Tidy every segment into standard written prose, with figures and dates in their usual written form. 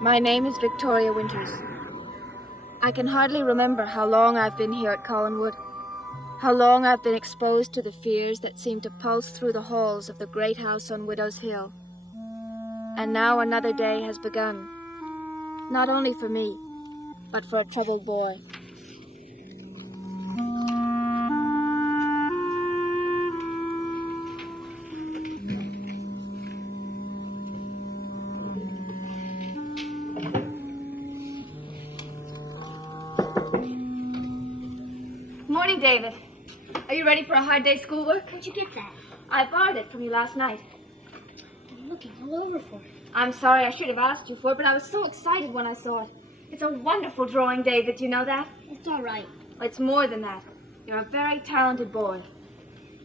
My name is Victoria Winters. I can hardly remember how long I've been here at Collinwood, how long I've been exposed to the fears that seem to pulse through the halls of the great house on Widow's Hill. And now another day has begun, not only for me, but for a troubled boy. Morning, David. Are you ready for a hard day's schoolwork? Where'd you get that? I borrowed it from you last night. I'm looking all over for it. I'm sorry I should have asked you for it, but I was so excited when I saw it. It's a wonderful drawing, David. You know that? It's all right. It's more than that. You're a very talented boy.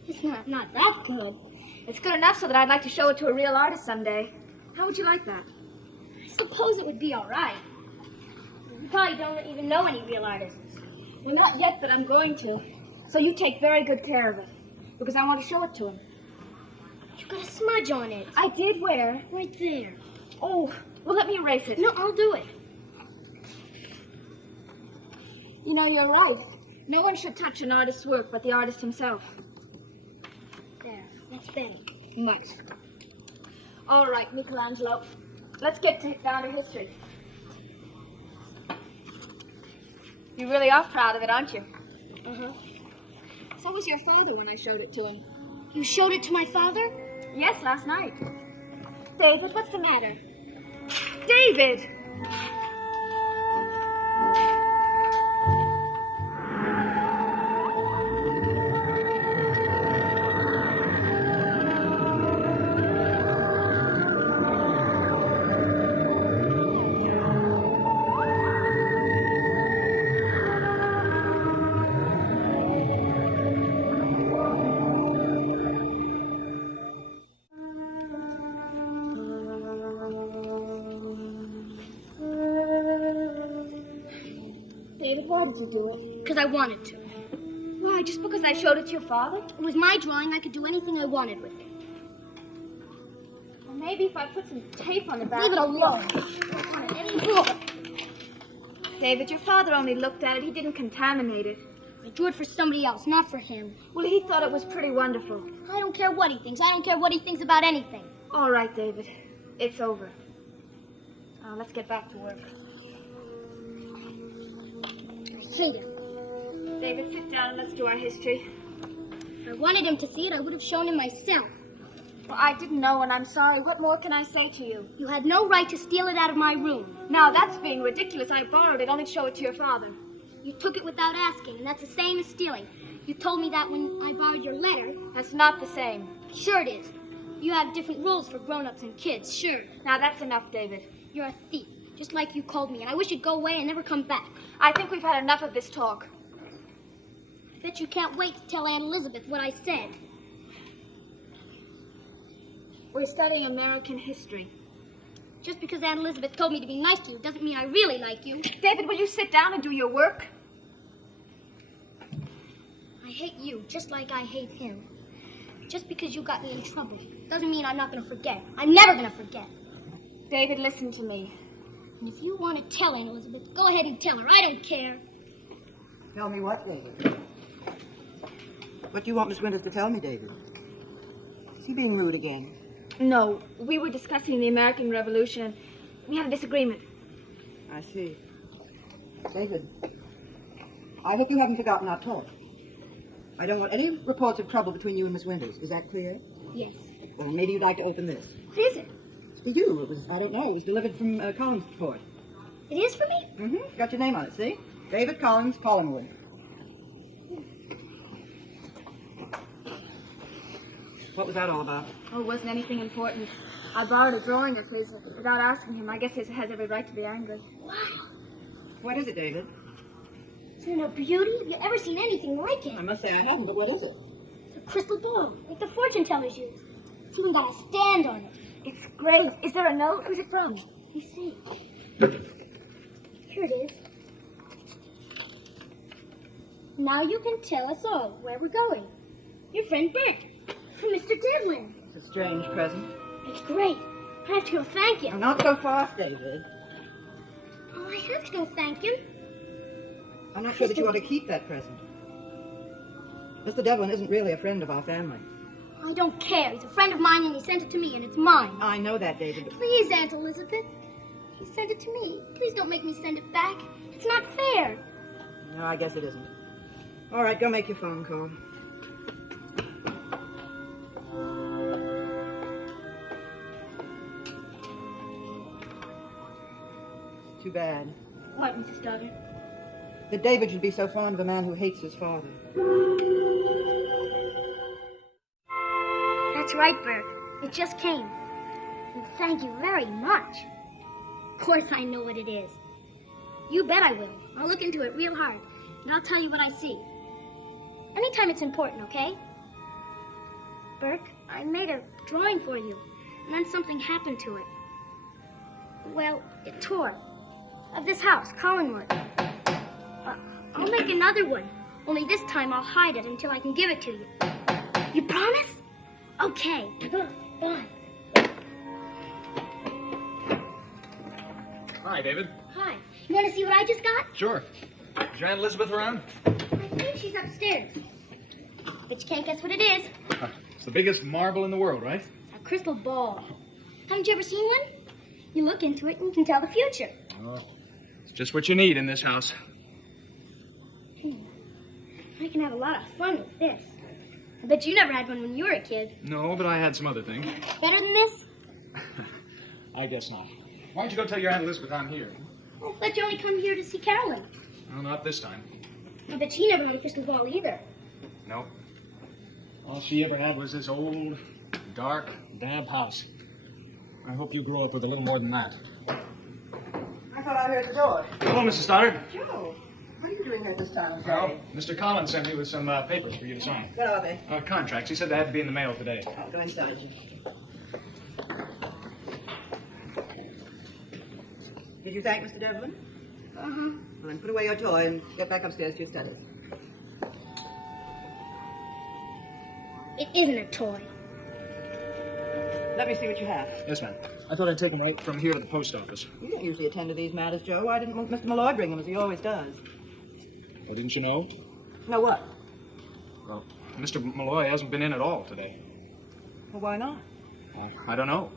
It's not that good. It's good enough so that I'd like to show it to a real artist someday. How would you like that? I suppose it would be all right. You probably don't even know any real artists. Well, not yet, but I'm going to. So you take very good care of it, because I want to show it to him. You got a smudge on it. I did. Where? Right there. Oh, well, let me erase it. No, I'll do it. You know, you're right. No one should touch an artist's work but the artist himself. There, that's better. Much. All right, Michelangelo. Let's get down to history. You really are proud of it, aren't you? Uh-huh. So was your father when I showed it to him. You showed it to my father? Yes, last night. David, what's the matter? David! David, why did you do it? Because I wanted to. Why, just because I showed it to your father? It was my drawing. I could do anything I wanted with it. Well, maybe if I put some tape on the back... Leave it alone. I don't want it anymore. David, your father only looked at it. He didn't contaminate it. I drew it for somebody else, not for him. Well, he thought it was pretty wonderful. I don't care what he thinks. I don't care what he thinks about anything. All right, David. It's over. Now, let's get back to work. I hate it. David, sit down and let's do our history. If I wanted him to see it, I would have shown him myself. Well, I didn't know, and I'm sorry. What more can I say to you? You had no right to steal it out of my room. Now, that's being ridiculous. I borrowed it only to show it to your father. You took it without asking, and that's the same as stealing. You told me that when I borrowed your letter. That's not the same. Sure it is. You have different rules for grown-ups and kids, sure. Now, that's enough, David. You're a thief, just like you called me, and I wish you'd go away and never come back. I think we've had enough of this talk. I bet you can't wait to tell Aunt Elizabeth what I said. We're studying American history. Just because Aunt Elizabeth told me to be nice to you doesn't mean I really like you. David, will you sit down and do your work? I hate you just like I hate him. Just because you got me in trouble doesn't mean I'm not going to forget. I'm never going to forget. David, listen to me. And if you want to tell Aunt Elizabeth, go ahead and tell her. I don't care. Tell me what, David? What do you want Miss Winters to tell me, David? Is he being rude again? No, we were discussing the American Revolution, and we had a disagreement. I see. David, I hope you haven't forgotten our talk. I don't want any reports of trouble between you and Miss Winters. Is that clear? Yes. Well, maybe you'd like to open this. What is it? It's for you. It was, I don't know, it was delivered from Collinsport. It is for me? Mm-hmm. Got your name on it, see? David Collins, Collinwood. What was that all about? Oh, it wasn't anything important. I borrowed a drawing of his without asking him. I guess he has every right to be angry. Wow. What is it, David? Isn't it a beauty? Have you ever seen anything like it? I must say I haven't, but what is it? It's a crystal ball, like the fortune tellers use. It's even got a stand on it. It's great. Is there a note? Who's it from? Let me see. Here it is. Now you can tell us all where we're going. Your friend Bert. From Mr. Devlin. It's a strange present. It's great. I have to go thank Now, him. not so fast, David. Oh, I have to thank him. I'm not sure that you ought to keep that present. Mr. Devlin isn't really a friend of our family. I don't care. He's a friend of mine, and he sent it to me, and it's mine. I know that, David. But Please, Aunt Elizabeth. He sent it to me. Please don't make me send it back. It's not fair. no, I guess it isn't. All right, go make your phone call. Too bad. What, Mrs. Stoddard? That David should be so fond of a man who hates his father. That's right, Bert. It just came. And thank you very much. Of course I know what it is. You bet I will. I'll look into it real hard, and I'll tell you what I see. Anytime it's important, okay? Burke, I made a drawing for you, and then something happened to it. Well, it tore. Of this house, Collinwood. I'll make another one. Only this time I'll hide it until I can give it to you. You promise? Okay. Bye. Hi, David. Hi. You want to see what I just got? Sure. Is your Aunt Elizabeth around? I think she's upstairs. But you can't guess what it is. It's the biggest marble in the world, right? A crystal ball. Haven't you ever seen one? You look into it and you can tell the future. Oh, it's just what you need in this house. I can have a lot of fun with this. I bet you never had one when you were a kid. No, but I had some other things. Better than this? I guess not. Why don't you go tell your Aunt Elizabeth I'm here? I thought you only come here to see Carolyn. Well, not this time. I bet she never had a crystal ball either. No. All she ever had was this old, dark, damp house. I hope you grow up with a little more than that. I thought I heard the door. Hello, Mrs. Stoddard. Joe, what are you doing here this time? Well, Mr. Collins sent me with some papers for you to sign. What are they? Contracts. He said they had to be in the mail today. I'll go inside you. Did you thank Mr. Devlin? Uh-huh. Well, then put away your toy and get back upstairs to your studies. It isn't a toy. Let me see what you have. Yes, ma'am. I thought I'd take them right from here to the post office. You don't usually attend to these matters, Joe. Why didn't Mr. Malloy bring them as he always does? Well, didn't you know? No, what? Well, Mr. Malloy hasn't been in at all today. Well, why not? I don't know.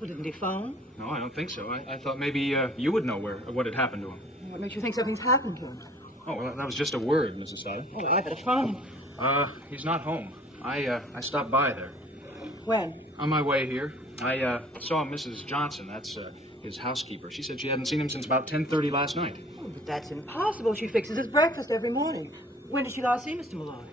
Well, didn't he phone? No, I don't think so. I thought maybe you would know what had happened to him. What makes you think something's happened to him? Oh, well, that was just a word, Mrs. Stoddard. Oh, well, I better phone him. He's not home. I stopped by there. When? On my way here, I saw Mrs. Johnson. That's his housekeeper. She said she hadn't seen him since about 10:30 last night. Oh, but that's impossible. She fixes his breakfast every morning. When did she last see Mr. Malloy?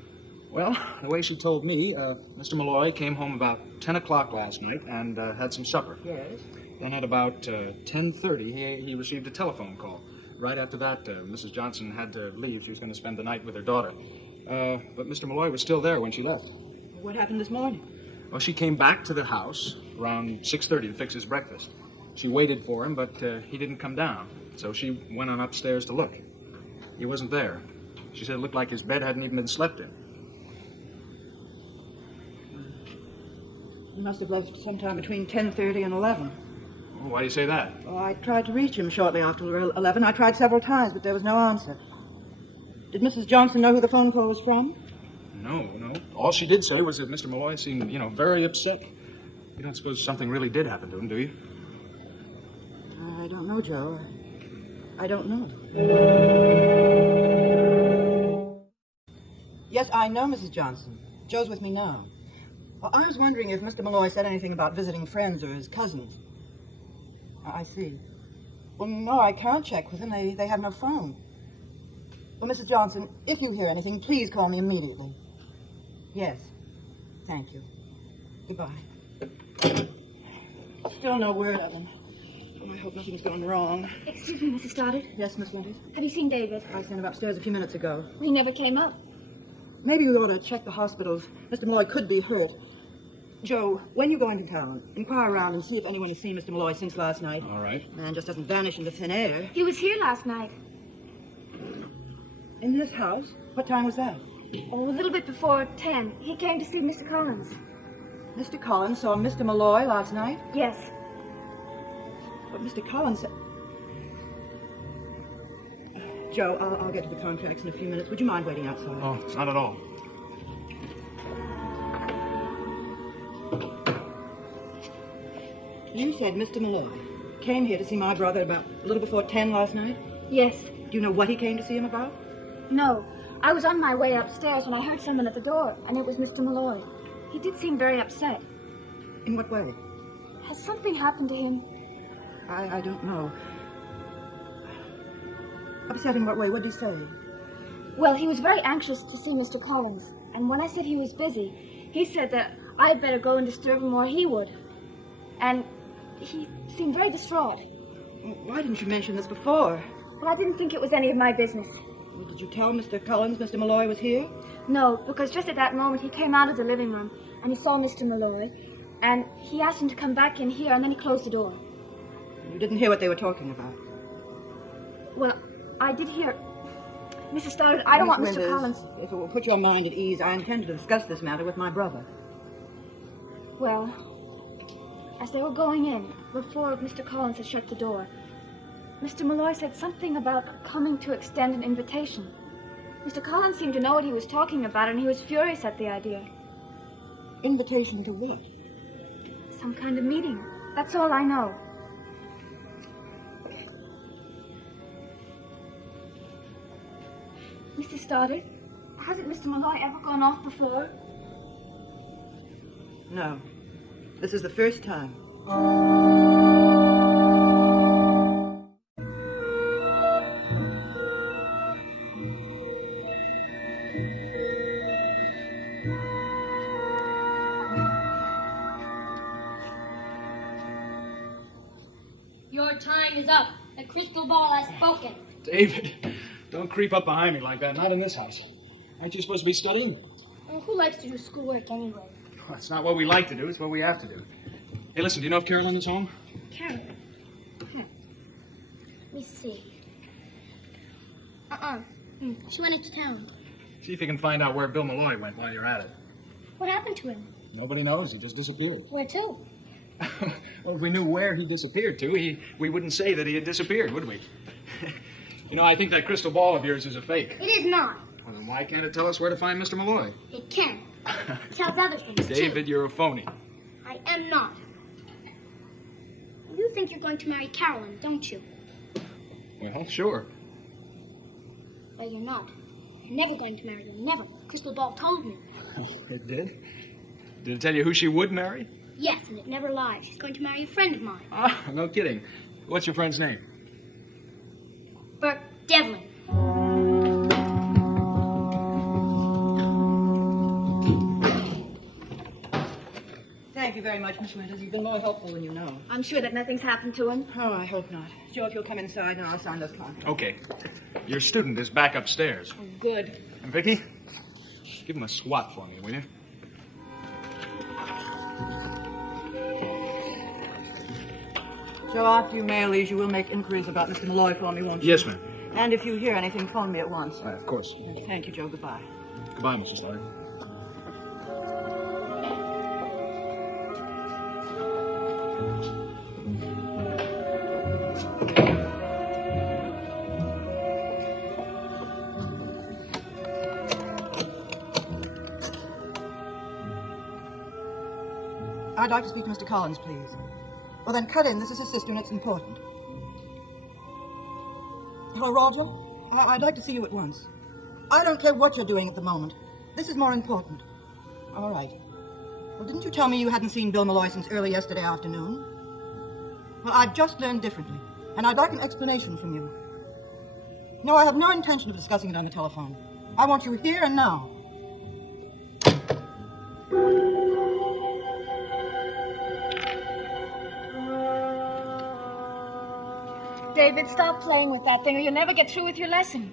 Well, the way she told me, Mr. Malloy came home about 10 o'clock last night and had some supper. Yes. Then at about 10:30, he received a telephone call. Right after that, Mrs. Johnson had to leave. She was going to spend the night with her daughter. But Mr. Malloy was still there when she left. What happened this morning? Well, she came back to the house around 6:30 to fix his breakfast. She waited for him, but he didn't come down. So she went on upstairs to look. He wasn't there. She said it looked like his bed hadn't even been slept in. He must have left sometime between 10:30 and 11. Well, why do you say that? Oh, I tried to reach him shortly after 11. I tried several times, but there was no answer. Did Mrs. Johnson know who the phone call was from? No. All she did say was that Mr. Malloy seemed, very upset. You don't suppose something really did happen to him, do you? I don't know, Joe. I don't know. Yes, I know Mrs. Johnson. Joe's with me now. Well, I was wondering if Mr. Malloy said anything about visiting friends or his cousins. I see. Well, no, I can't check with them. They have no phone. Well, Mrs. Johnson, if you hear anything, please call me immediately. Yes. Thank you. Goodbye. Still no word of him. Oh, I hope nothing's gone wrong. Excuse me, Mrs. Stoddard. Yes, Miss Winters? Have you seen David? I sent him upstairs a few minutes ago. He never came up. Maybe we ought to check the hospitals. Mr. Malloy could be hurt. Joe, when you go into town, inquire around and see if anyone has seen Mr. Malloy since last night. All right. Man just doesn't vanish into thin air. He was here last night. In this house? What time was that? Oh, a little bit before 10. He came to see Mr. Collins. Mr. Collins saw Mr. Malloy last night? Yes. But Mr. Collins said... Joe, I'll get to the contracts in a few minutes. Would you mind waiting outside? Oh, not at all. You said Mr. Malloy came here to see my brother about a little before 10 last night? Yes. Do you know what he came to see him about? No. I was on my way upstairs when I heard someone at the door, and it was Mr. Malloy. He did seem very upset. In what way? Has something happened to him? I don't know. Upset in what way? What did he say? Well, he was very anxious to see Mr. Collins, and when I said he was busy, he said that I'd better go and disturb him or he would. And he seemed very distraught. Why didn't you mention this before? Well, I didn't think it was any of my business. Well, did you tell Mr. Collins Mr. Malloy was here? No, because just at that moment he came out of the living room and he saw Mr. Malloy, and he asked him to come back in here, and then he closed the door. You didn't hear what they were talking about? Well, I did hear... Mrs. Stoddard, I don't want Miss Mr. Winters, Collins... if it will put your mind at ease, I intend to discuss this matter with my brother. Well, as they were going in, before Mr. Collins had shut the door, Mr. Malloy said something about coming to extend an invitation. Mr. Collins seemed to know what he was talking about, and he was furious at the idea. Invitation to what? Some kind of meeting. That's all I know. Mrs. Stoddard, hasn't Mr. Malloy ever gone off before? No. This is the first time. Your time is up. The crystal ball has spoken. David, don't creep up behind me like that. Not in this house. Aren't you supposed to be studying? Well, who likes to do schoolwork anyway? Well, it's not what we like to do. It's what we have to do. Hey, listen, do you know if Carolyn is home? Carolyn? Let me see. She went into town. See if you can find out where Bill Malloy went while you're at it. What happened to him? Nobody knows. He just disappeared. Where to? Well, if we knew where he disappeared to, we wouldn't say that he had disappeared, would we? You know, I think that crystal ball of yours is a fake. It is not. Well, then why can't it tell us where to find Mr. Malloy? It can. It tells other things, David, too. you're a phony. I am not. You think you're going to marry Carolyn, don't you? Well, sure. Well, you're not. You're never going to marry her. Never. Crystal ball told me. It did? Did it tell you who she would marry? Yes, and it never lies. She's going to marry a friend of mine. Ah, no kidding. What's your friend's name? Burke Devlin. Thank you very much, Miss Winters. You've been more helpful than you know. I'm sure that nothing's happened to him. Oh, I hope not. Joe, if you'll come inside and I'll sign those contracts. Okay. Your student is back upstairs. Oh, good. And Vicky, give him a swat for me, will you? Joe, after you mail these, you will make inquiries about Mr. Malloy for me, won't you? Yes, ma'am. And if you hear anything, phone me at once. All right, of course. Thank you, Joe. Goodbye. Goodbye, Mrs. Stoddard. I'd like to speak to Mr. Collins, please. Well, then cut in. This is his sister, and it's important. Hello, Roger. I'd like to see you at once. I don't care what you're doing at the moment. This is more important. All right. Well, didn't you tell me you hadn't seen Bill Malloy since early yesterday afternoon? Well, I've just learned differently, and I'd like an explanation from you. No, I have no intention of discussing it on the telephone. I want you here and now. David, stop playing with that thing or you'll never get through with your lesson.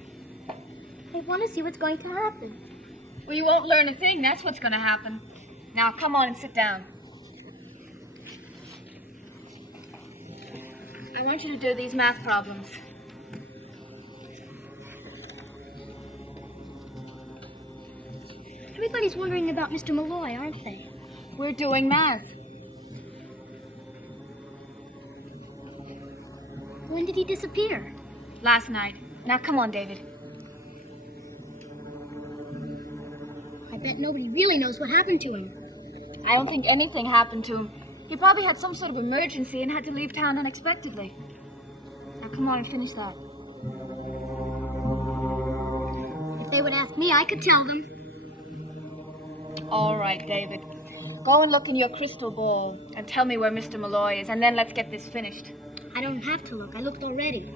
I want to see what's going to happen. Well, you won't learn a thing. That's what's going to happen. Now, come on and sit down. I want you to do these math problems. Everybody's wondering about Mr. Malloy, aren't they? We're doing math. When did he disappear? Last night. Now, come on, David. I bet nobody really knows what happened to him. I don't think anything happened to him. He probably had some sort of emergency and had to leave town unexpectedly. Now, come on and finish that. If they would ask me, I could tell them. All right, David. Go and look in your crystal ball and tell me where Mr. Malloy is, and then let's get this finished. I don't have to look. I looked already.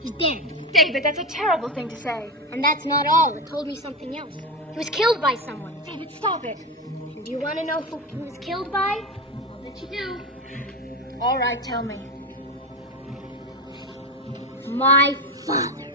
He's dead. David, that's a terrible thing to say. And that's not all. It told me something else. He was killed by someone. David, stop it. And do you want to know who he was killed by? I'll bet you do. All right, tell me. My father.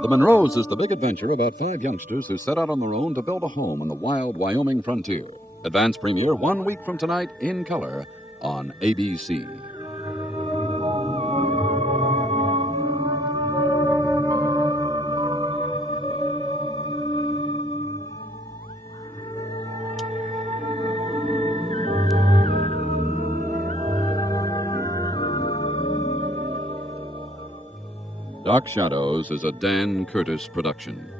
The Monroes is the big adventure about 5 youngsters who set out on their own to build a home on the wild Wyoming frontier. Advance premiere 1 week from tonight in color on ABC. Dark Shadows is a Dan Curtis production.